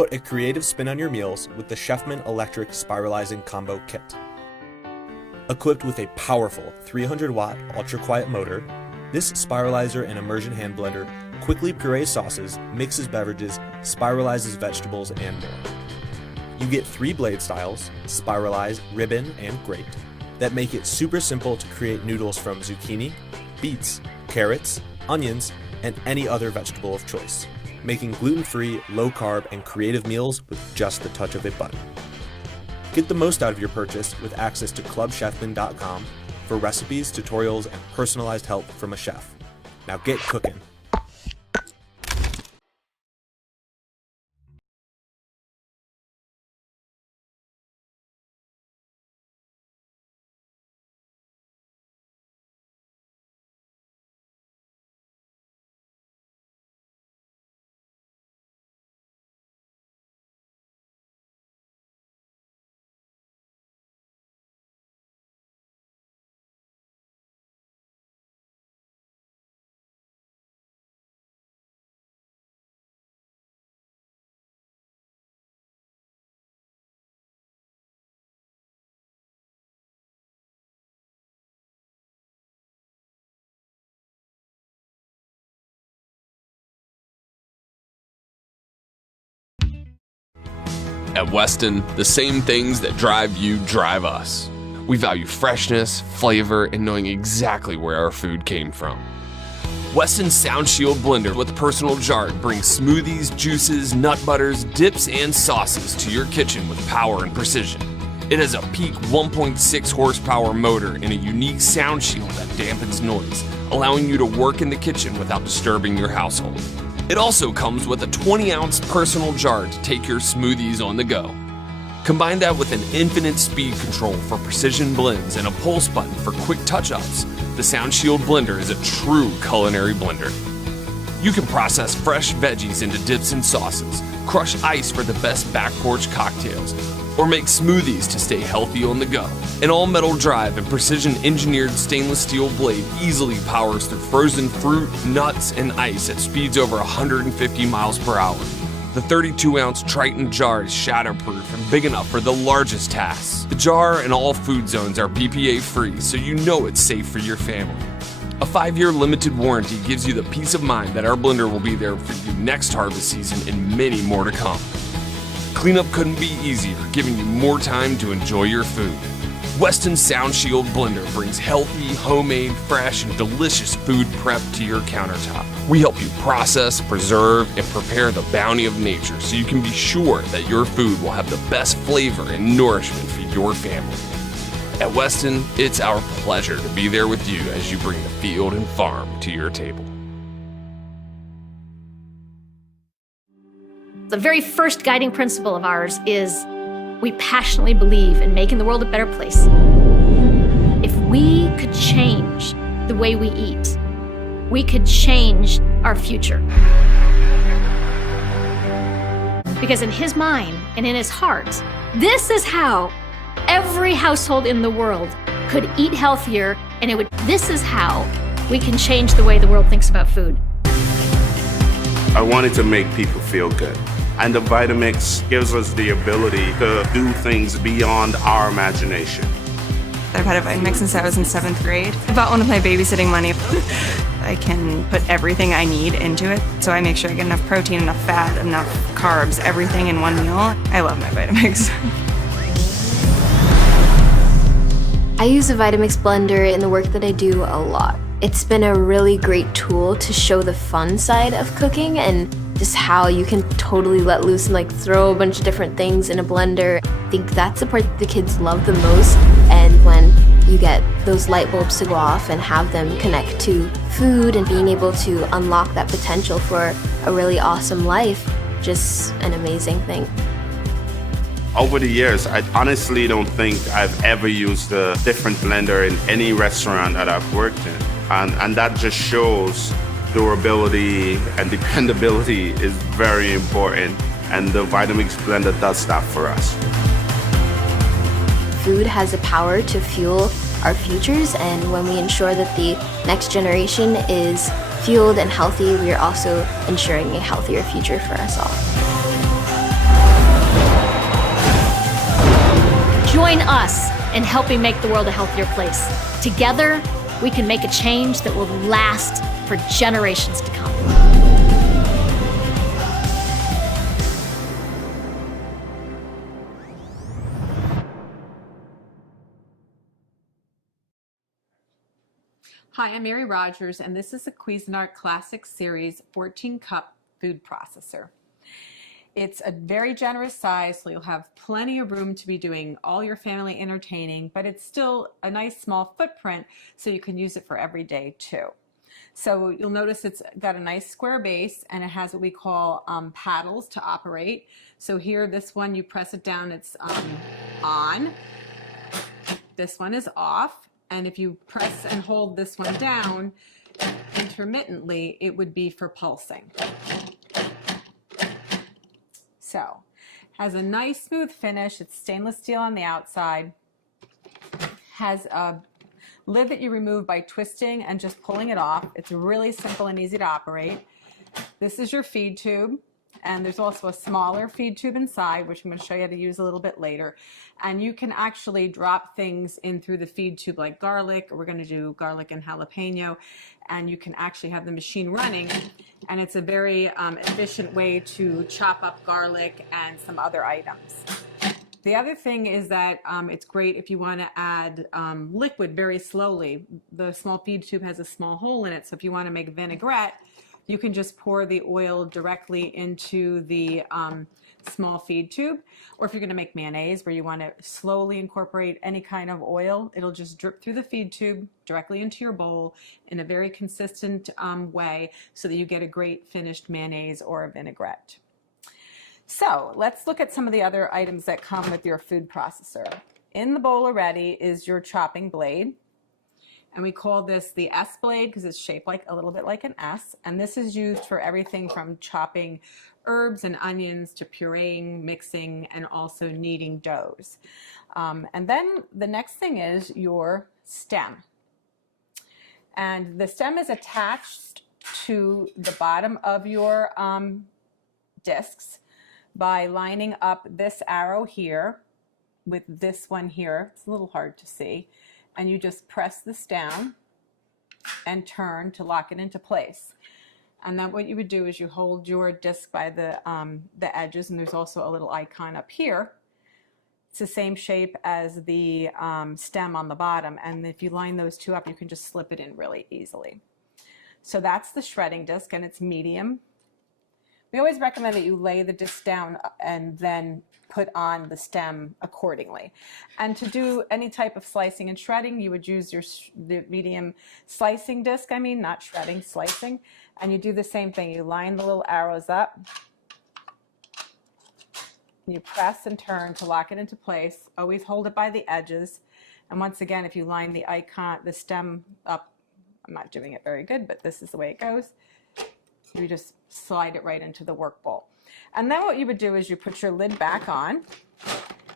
Put a creative spin on your meals with the Chefman Electric Spiralizing Combo Kit. Equipped with a powerful 300-watt ultra-quiet motor, this spiralizer and immersion hand blender quickly purees sauces, mixes beverages, spiralizes vegetables, and more. You get 3 blade styles, spiralize, ribbon, and grate, that make it super simple to create noodles from zucchini, beets, carrots, onions, and any other vegetable of choice, making gluten-free, low-carb, and creative meals with just the touch of a button. Get the most out of your purchase with access to clubchefman.com for recipes, tutorials, and personalized help from a chef. Now get cooking. At Weston, the same things that drive you drive us. We value freshness, flavor, and knowing exactly where our food came from. Weston's Sound Shield blender with personal jar brings smoothies, juices, nut butters, dips, and sauces to your kitchen with power and precision. It has a peak 1.6 horsepower motor and a unique sound shield that dampens noise, allowing you to work in the kitchen without disturbing your household. It also comes with a 20-ounce personal jar to take your smoothies on the go. Combine that with an infinite speed control for precision blends and a pulse button for quick touch-ups. The Sound Shield blender is a true culinary blender. You can process fresh veggies into dips and sauces, crush ice for the best back porch cocktails, or make smoothies to stay healthy on the go. An all-metal drive and precision-engineered stainless steel blade easily powers through frozen fruit, nuts, and ice at speeds over 150 miles per hour. The 32-ounce Triton jar is shatterproof and big enough for the largest tasks. The jar and all food zones are BPA-free, so you know it's safe for your family. A 5-year limited warranty gives you the peace of mind that our blender will be there for you next harvest season and many more to come. Cleanup couldn't be easier, giving you more time to enjoy your food. Weston's Sound Shield blender brings healthy, homemade, fresh, and delicious food prep to your countertop. We help you process, preserve, and prepare the bounty of nature so you can be sure that your food will have the best flavor and nourishment for your family. At Weston, it's our pleasure to be there with you as you bring the field and farm to your table. The very first guiding principle of ours is we passionately believe in making the world a better place. If we could change the way we eat, we could change our future. Because in his mind and in his heart, this is how every household in the world could eat healthier, and this is how we can change the way the world thinks about food. I wanted to make people feel good. And the Vitamix gives us the ability to do things beyond our imagination. I've had a Vitamix since I was in 7th grade. I bought one with my babysitting money. I can put everything I need into it, so I make sure I get enough protein, enough fat, enough carbs, everything in one meal. I love my Vitamix. I use the Vitamix blender in the work that I do a lot. It's been a really great tool to show the fun side of cooking and just how you can totally let loose and like throw a bunch of different things in a blender. I think that's the part that the kids love the most, and when you get those light bulbs to go off and have them connect to food and being able to unlock that potential for a really awesome life, just an amazing thing. Over the years, I honestly don't think I've ever used a different blender in any restaurant that I've worked in. And that just shows durability and dependability is very important, and the Vitamix blender does that for us. Food has the power to fuel our futures, and when we ensure that the next generation is fueled and healthy, we are also ensuring a healthier future for us all. Join us in helping make the world a healthier place. Together, we can make a change that will last for generations to come. Hi, I'm Mary Rogers, and this is a Cuisinart Classic Series 14-cup food processor. It's a very generous size, so you'll have plenty of room to be doing all your family entertaining, but it's still a nice small footprint, so you can use it for every day too. So you'll notice it's got a nice square base, and it has what we call paddles to operate. So here, this one, you press it down, it's on. This one is off. And if you press and hold this one down intermittently, it would be for pulsing. So, has a nice smooth finish. It's stainless steel on the outside. Has a lid that you remove by twisting and just pulling it off. It's really simple and easy to operate. This is your feed tube. And there's also a smaller feed tube inside, which I'm going to show you how to use a little bit later. And you can actually drop things in through the feed tube like garlic, or we're going to do garlic and jalapeno, and you can actually have the machine running. And it's a very efficient way to chop up garlic and some other items. The other thing is that it's great if you want to add liquid very slowly. The small feed tube has a small hole in it, so if you want to make vinaigrette, you can just pour the oil directly into the small feed tube. Or if you're going to make mayonnaise where you want to slowly incorporate any kind of oil, it'll just drip through the feed tube directly into your bowl in a very consistent way so that you get a great finished mayonnaise or a vinaigrette. So let's look at some of the other items that come with your food processor. In the bowl already is your chopping blade. And we call this the S blade because it's shaped like a little bit like an S. And this is used for everything from chopping herbs and onions to pureeing, mixing, and also kneading doughs. And then the next thing is your stem. And the stem is attached to the bottom of your discs by lining up this arrow here with this one here. It's a little hard to see. And you just press this down and turn to lock it into place. And then what you would do is you hold your disc by the edges, and there's also a little icon up here. It's the same shape as the stem on the bottom, and if you line those two up, you can just slip it in really easily. So that's the shredding disc, and it's medium. We always recommend that you lay the disc down and then put on the stem accordingly. And to do any type of slicing and shredding, you would use the medium slicing disc, not shredding, slicing. And you do the same thing. You line the little arrows up. You press and turn to lock it into place. Always hold it by the edges. And once again, if you line the stem up, I'm not doing it very good, but this is the way it goes. You just slide it right into the work bowl. And then what you would do is you put your lid back on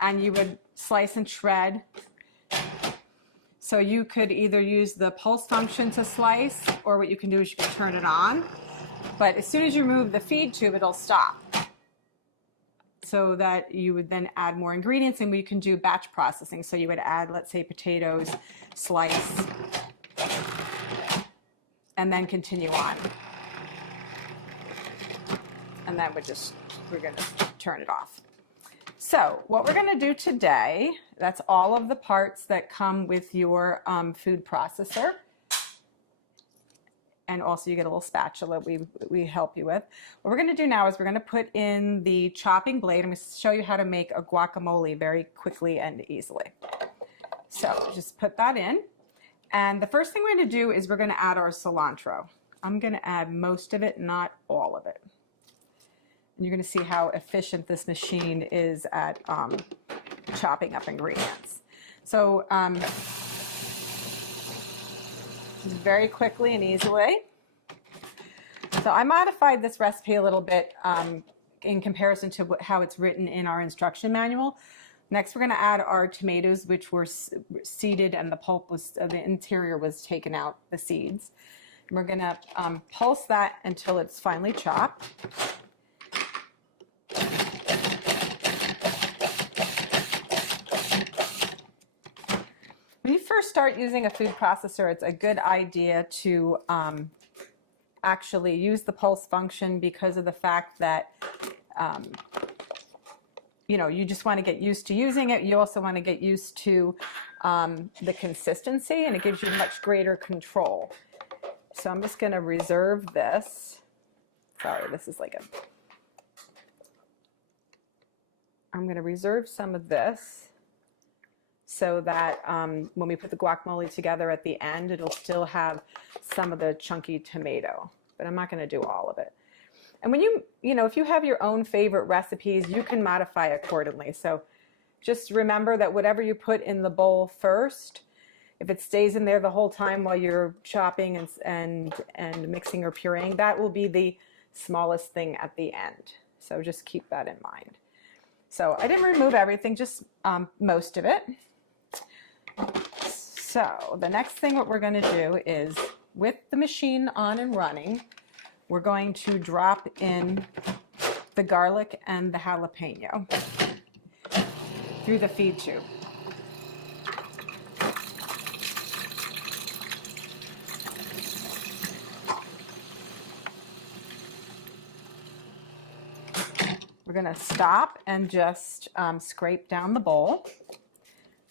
and you would slice and shred. So you could either use the pulse function to slice, or what you can do is you can turn it on. But as soon as you remove the feed tube, it'll stop. So that you would then add more ingredients, and we can do batch processing. So you would add, let's say, potatoes, slice, and then continue on. And then we're going to turn it off. So what we're going to do today, that's all of the parts that come with your food processor. And also you get a little spatula we help you with. What we're going to do now is we're going to put in the chopping blade. I'm going to show you how to make a guacamole very quickly and easily. So just put that in. And the first thing we're going to do is we're going to add our cilantro. I'm going to add most of it, not all of it. And you're going to see how efficient this machine is at chopping up ingredients. So just very quickly and easily. So I modified this recipe a little bit in comparison to how it's written in our instruction manual. Next, we're going to add our tomatoes, which were seeded, and the pulp the interior was taken out, the seeds. And we're going to pulse that until it's finely chopped. first start using a food processor, it's a good idea to actually use the pulse function because of the fact that you know, you just want to get used to using it. You also want to get used to the consistency, and it gives you much greater control. So I'm just going to reserve this. Sorry, this is like a... I'm going to reserve some of this so that when we put the guacamole together at the end, it'll still have some of the chunky tomato, but I'm not going to do all of it. And when you know, if you have your own favorite recipes, you can modify accordingly. So just remember that whatever you put in the bowl first, if it stays in there the whole time while you're chopping and mixing or pureeing, that will be the smallest thing at the end. So just keep that in mind. So I didn't remove everything, just most of it. So the next thing what we're going to do is, with the machine on and running, we're going to drop in the garlic and the jalapeno through the feed tube. We're going to stop and just scrape down the bowl.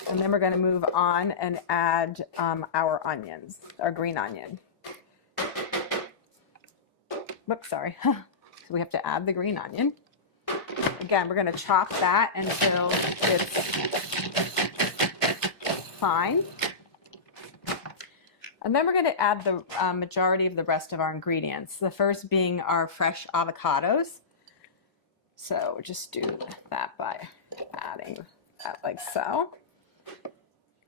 And then we're going to move on and add our onions, our green onion. Whoops, sorry. So we have to add the green onion. Again, we're going to chop that until it's fine. And then we're going to add the majority of the rest of our ingredients. The first being our fresh avocados. So just do that by adding that like so.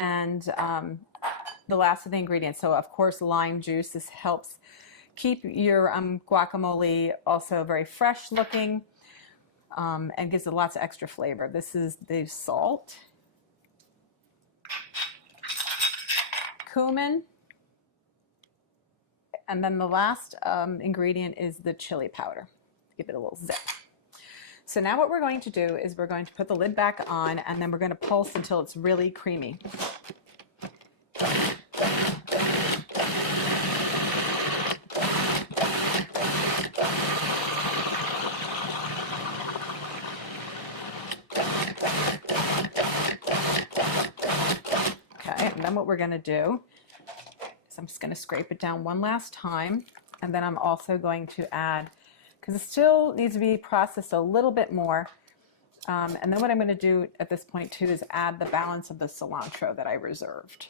And the last of the ingredients. So of course, lime juice. This helps keep your guacamole also very fresh looking and gives it lots of extra flavor. This is the salt, cumin, and then the last ingredient is the chili powder. Give it a little zip. So now what we're going to do is we're going to put the lid back on, and then we're going to pulse until it's really creamy. And then what we're going to do is I'm just going to scrape it down one last time, and then I'm also going to add, because it still needs to be processed a little bit more, and then what I'm going to do at this point too is add the balance of the cilantro that I reserved.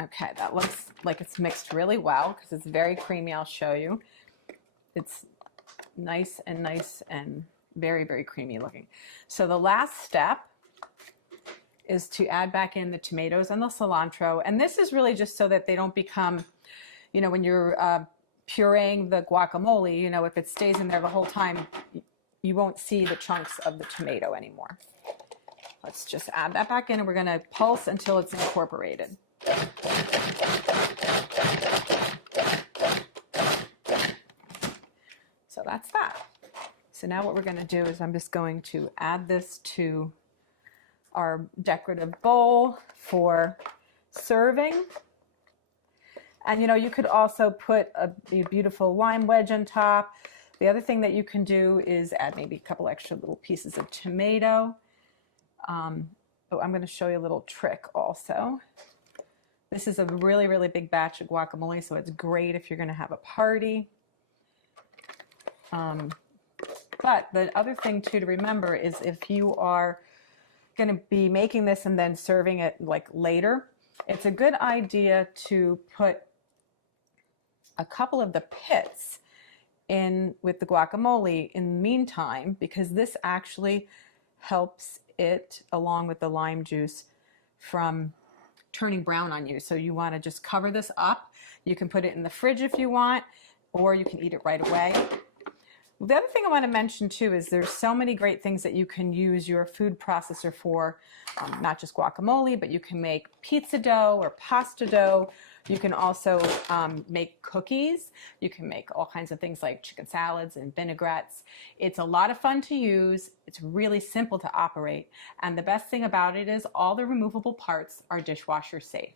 Okay, that looks like it's mixed really well because it's very creamy. I'll show you. It's nice and very, very creamy looking. So the last step is to add back in the tomatoes and the cilantro. And this is really just so that they don't become, you know, when you're pureeing the guacamole, you know, if it stays in there the whole time, you won't see the chunks of the tomato anymore. Let's just add that back in, and we're going to pulse until it's incorporated. So that's that. So now what we're going to do is I'm just going to add this to our decorative bowl for serving. And you know, you could also put a beautiful lime wedge on top. The other thing that you can do is add maybe a couple extra little pieces of tomato. Oh, I'm going to show you a little trick also. This is a really, really big batch of guacamole, so it's great if you're going to have a party. But the other thing too to remember is if you are going to be making this and then serving it like later, it's a good idea to put a couple of the pits in with the guacamole in the meantime, because this actually helps it, along with the lime juice, from turning brown on you. So you want to just cover this up. You can put it in the fridge if you want, or you can eat it right away. The other thing I want to mention too is there's so many great things that you can use your food processor for, not just guacamole, but you can make pizza dough or pasta dough. You can also make cookies. You can make all kinds of things like chicken salads and vinaigrettes. It's a lot of fun to use. It's really simple to operate. And the best thing about it is all the removable parts are dishwasher safe.